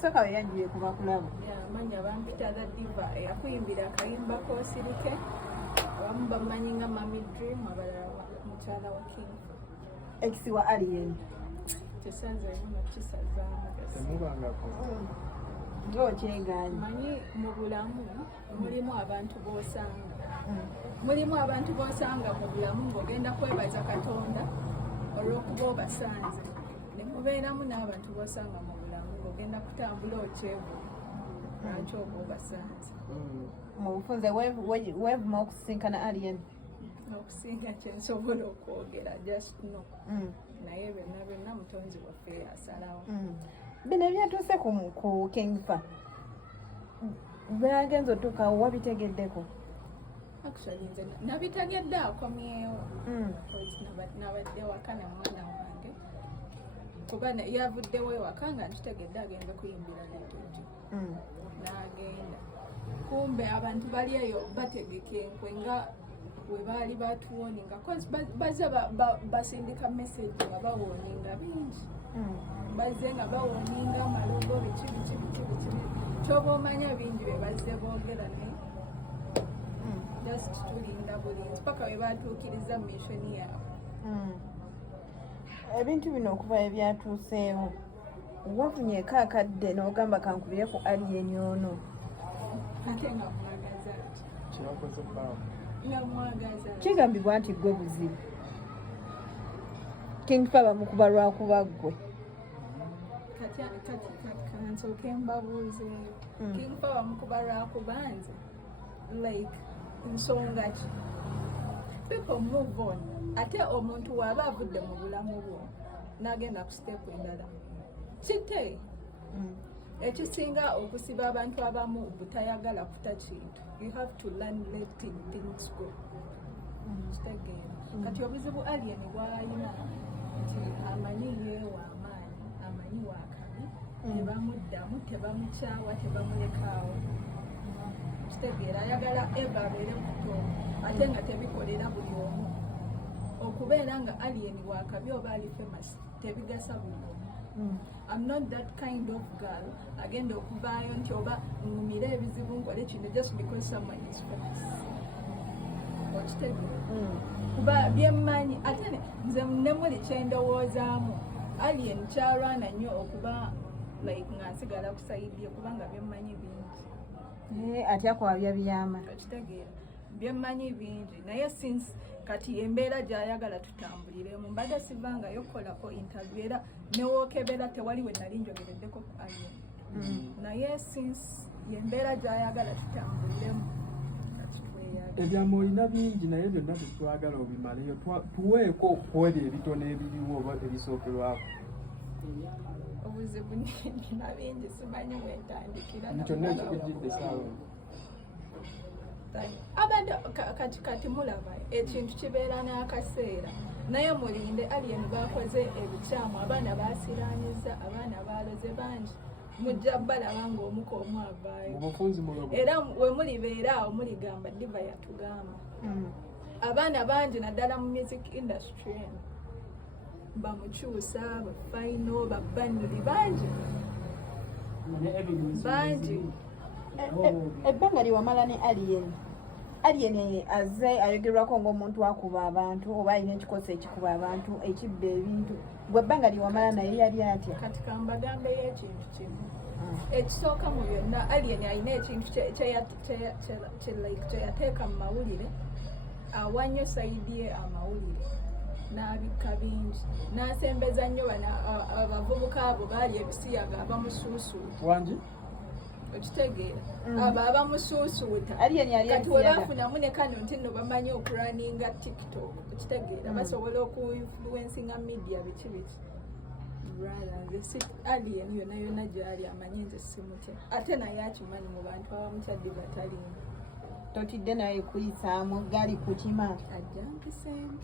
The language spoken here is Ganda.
soka we yanjiye kuba kulabu manya bampita the diva yakuyimbira akayimba k'osirike abamu bamanyi nga Mami Dream abalala Mukyaala wa King ekisiwa Alien ng'okyegaanyi manyi mu bulamu mulimu abantu b'osanga mu bulamu ng'ogenda kwebaza Katonda olw'okuba obasanze ne mubeeramu n'abantu b'osanga mu bulamu ng'ogenda kutambula okyevu lwaki oba obasanze mu bufunze weevuma okusinkana Alien okusinga kyensobola okwogera just no naye byonna mutonzi waffe yasalawo bino ebyatuuse ku Kingfa byagenza otuukawo wabitegeddeko actually nze nabitegedde akomyewo nabadde waka ne mwana wange kuba yavuddewo ewaka nga nkitegedde agenda kuyimbira netujju n'agenda kumbe abantu bali eyo bategeka enkwe nga we baali batuwoninga bazze basindika message nga bawoninga bingi bazze nga bawoninga amalongo biki kyoba omanya bingi bye bazze boogera naye just tulinda bulinzi paka we batuukiriza mishoni yaabwe ebintu bino okuva ebyatuuseewo wafunyeeko akadde n'ogamba kankubire ku Alien ono ate nga mwagaza kigambibwa nti gwe buzibu Kingfa bamukuba lwakuba ggwe kansooke mbabuuzeeyo Kingfa bamukuba lwakuba nze like nsonga ki people move on ate omuntu waaba avudde mu bulamu bwo n'agenda ku step endala kite ekisinga okusiba abantu abamu butayagala kuta kintu you have to learn letting things go kitegeera kati obuzibu Alien bw'alina nti amanyi yeewa amaanyi amanyi waakabi tebamuddamu tebamukyawa tebamulekaawo kitegeera ayagala eva abeere muto ate nga tebikolera buli omu okubeera nga Alien waakabi oba ali famous tebigasa buli omu I'm not that kind of girl agenda okuvaayo nti oba numire ebizibu nkole kino just because someone is famous okitegeera kuba byemmanyi ate nze ne muli kyendowoozaamu Alien kyalwana nnyo okuba like nga nsigala kusaidye kubanga byemmanyi bingi atya kwabya byama okitegeera byemmanyi bingi naye since kati embeera gy'ayagala tutambuliremu mbadde sivangayo kukolako interview era newookebera tewali we nali njogereddeko ku Alien naye since yembeera gy'ayagala tutambuliremu kati tweyaga ebyama olina bingi naye byonna tetwagala obimaleyo tuweeko okwoli ebitono ebiriwo oba ebisookerwako obuzibu nina bingi simanyi wentandikira kyonna ekikujjidde saawa abadde kati mulaba ekintu kibeera n'akaseera naye mulinde Alien bakoze ebikyamu abaana basiraanyiza abaana baloze bangi mujja balaba ng'omuka omu avaayo era we mulibeera awo muligamba diva yatugamba abaana bangi naddala mu music industry eno bamukyusa bafaino babbanuli bangi ebbanga liwamala ne Alien azze ayogerwako ng'omuntu akuba abantu oba alina ekikoso ekikuba abantu ekibba ebintu gwe ebbanga liwamala naye yali atya kati kambagambeyo ekintu kimu ekisooka mu byonna Alien alina ekintu kyeyateeka mu mawulire awa nnyo sayidi ye amawulire n'abikka bingi n'asembeza nnyo abavubuka abo baali ebisiyaga abamusuusuuta wangi okitegeera abo abamusuusuuta kati webafunamu ne kano nti nno bamanyi okuraninga TikTok okitegeera basobola okuinfluencinga media biki nze Alien yonna yonna gyali amanyi nze simutya ate naye akimanyi mu bantu abamukyadde batalimba totidde naye kuyisaamu gali kukima ajja mpiseemu